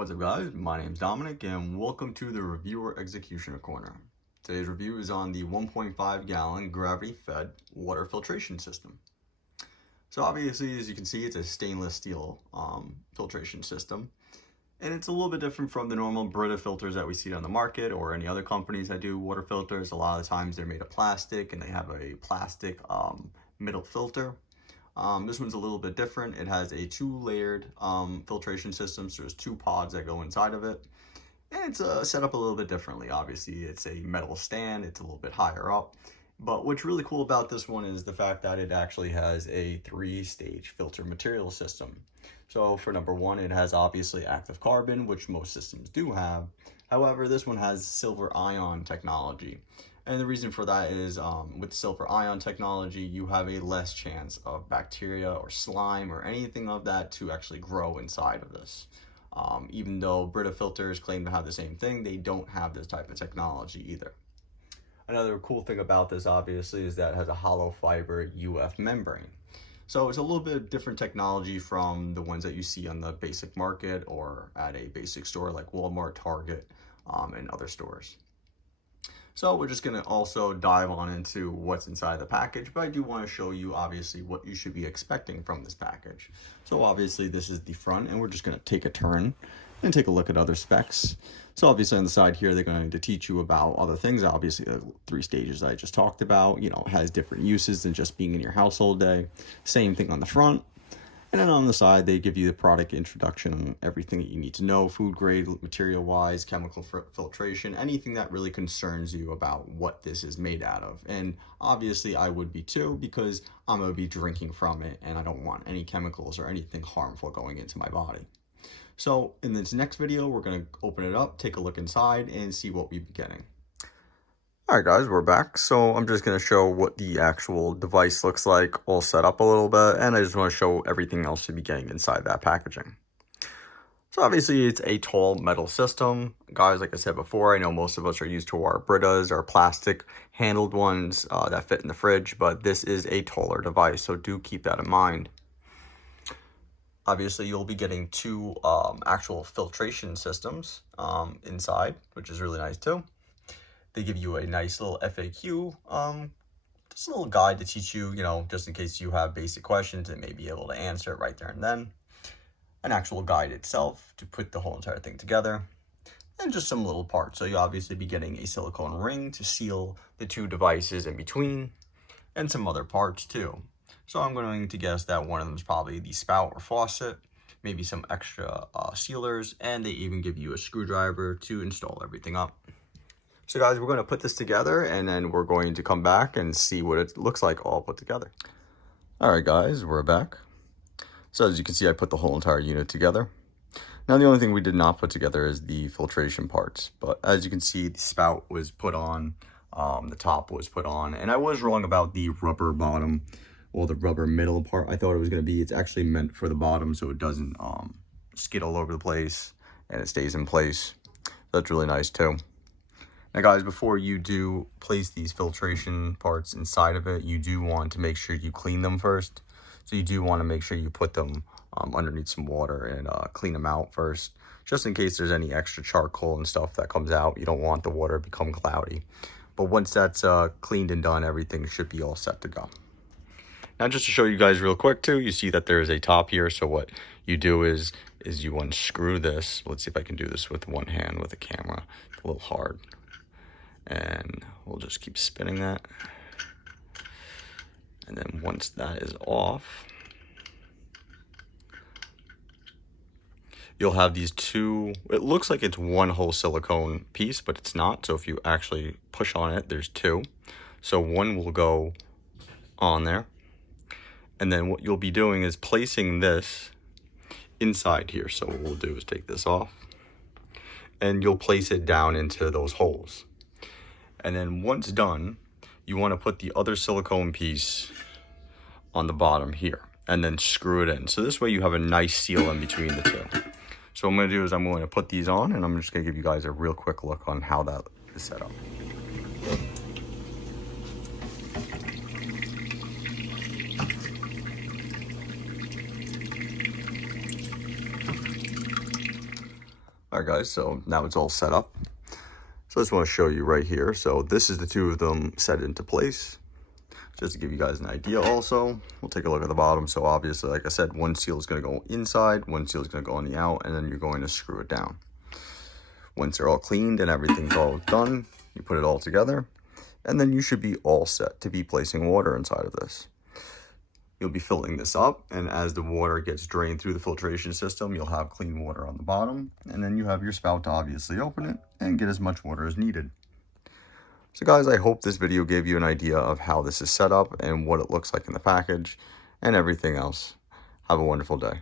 What's up guys, my name's Dominic and welcome to the Reviewer Executioner Corner. Today's review is on the 1.5 gallon gravity fed water filtration system. So obviously, as you can see, it's a stainless steel filtration system. And it's a little bit different from the normal Brita filters that we see on the market or any other companies that do water filters. A lot of the times they're made of plastic and they have a plastic middle filter. This one's a little bit different. It has a two-layered filtration system, so there's two pods that go inside of it. And it's set up a little bit differently. Obviously, it's a metal stand, it's a little bit higher up. But what's really cool about this one is the fact that it actually has a three-stage filter material system. So for number one, it has obviously active carbon, which most systems do have. However, this one has silver ion technology. And the reason for that is with silver ion technology, you have a less chance of bacteria or slime or anything of that to actually grow inside of this. Even though Brita filters claim to have the same thing, they don't have this type of technology either. Another cool thing about this obviously is that it has a hollow fiber UF membrane. So it's a little bit different technology from the ones that you see on the basic market or at a basic store like Walmart, Target, and other stores. So we're just going to also dive on into what's inside the package, but I do want to show you obviously what you should be expecting from this package. So obviously this is the front, and we're just going to take a turn and take a look at other specs. So obviously on the side here, they're going to teach you about other things. Obviously the three stages that I just talked about, it has different uses than just being in your house all day. Same thing on the front. And then on the side, they give you the product introduction and everything that you need to know, food grade, material wise, chemical filtration, anything that really concerns you about what this is made out of. And obviously I would be too, because I'm going to be drinking from it and I don't want any chemicals or anything harmful going into my body. So in this next video, we're going to open it up, take a look inside and see what we've been getting. All right, guys, we're back. So I'm just going to show what the actual device looks like, all set up a little bit, and I just want to show everything else you'll be getting inside that packaging. So obviously it's a tall metal system. Guys, like I said before, I know most of us are used to our Britas, our plastic handled ones that fit in the fridge, but this is a taller device, so do keep that in mind. Obviously, you'll be getting two actual filtration systems inside, which is really nice too. They give you a nice little FAQ, just a little guide to teach you, just in case you have basic questions and may be able to answer it right there and then. An actual guide itself to put the whole entire thing together. And just some little parts. So you'll obviously be getting a silicone ring to seal the two devices in between. And some other parts too. So I'm going to guess that one of them is probably the spout or faucet. Maybe some extra sealers. And they even give you a screwdriver to install everything up. So guys, we're going to put this together and then we're going to come back and see what it looks like all put together. All right, guys, we're back. So as you can see, I put the whole entire unit together. Now, the only thing we did not put together is the filtration parts. But as you can see, the spout was put on, the top was put on. And I was wrong about the rubber bottom or the rubber middle part. I thought it was going to be, it's actually meant for the bottom so it doesn't skid all over the place and it stays in place. That's really nice too. Now guys, before you do place these filtration parts inside of it, you do want to make sure you clean them first. So you do want to make sure you put them underneath some water and clean them out first, just in case there's any extra charcoal and stuff that comes out. You don't want the water to become cloudy. But once that's cleaned and done, everything should be all set to go. Now just to show you guys real quick too, you see that there is a top here. So what you do is you unscrew this. Let's see if I can do this with one hand with the camera. It's a little hard. And we'll just keep spinning that. And then once that is off, you'll have these two, it looks like it's one whole silicone piece, but it's not. So if you actually push on it, there's two. So one will go on there. And then what you'll be doing is placing this inside here. So what we'll do is take this off and you'll place it down into those holes. And then once done, you want to put the other silicone piece on the bottom here and then screw it in. So this way you have a nice seal in between the two. So what I'm going to do is I'm going to put these on and I'm just going to give you guys a real quick look on how that is set up. All right, guys, so now it's all set up. So I just want to show you right here. So this is the two of them set into place. Just to give you guys an idea also, we'll take a look at the bottom. So obviously, like I said, one seal is going to go inside, one seal is going to go on the out, and then you're going to screw it down. Once they're all cleaned and everything's all done, you put it all together, and then you should be all set to be placing water inside of this. You'll be filling this up, and as the water gets drained through the filtration system, you'll have clean water on the bottom, and then you have your spout to obviously open it and get as much water as needed. So guys, I hope this video gave you an idea of how this is set up and what it looks like in the package and everything else. Have a wonderful day.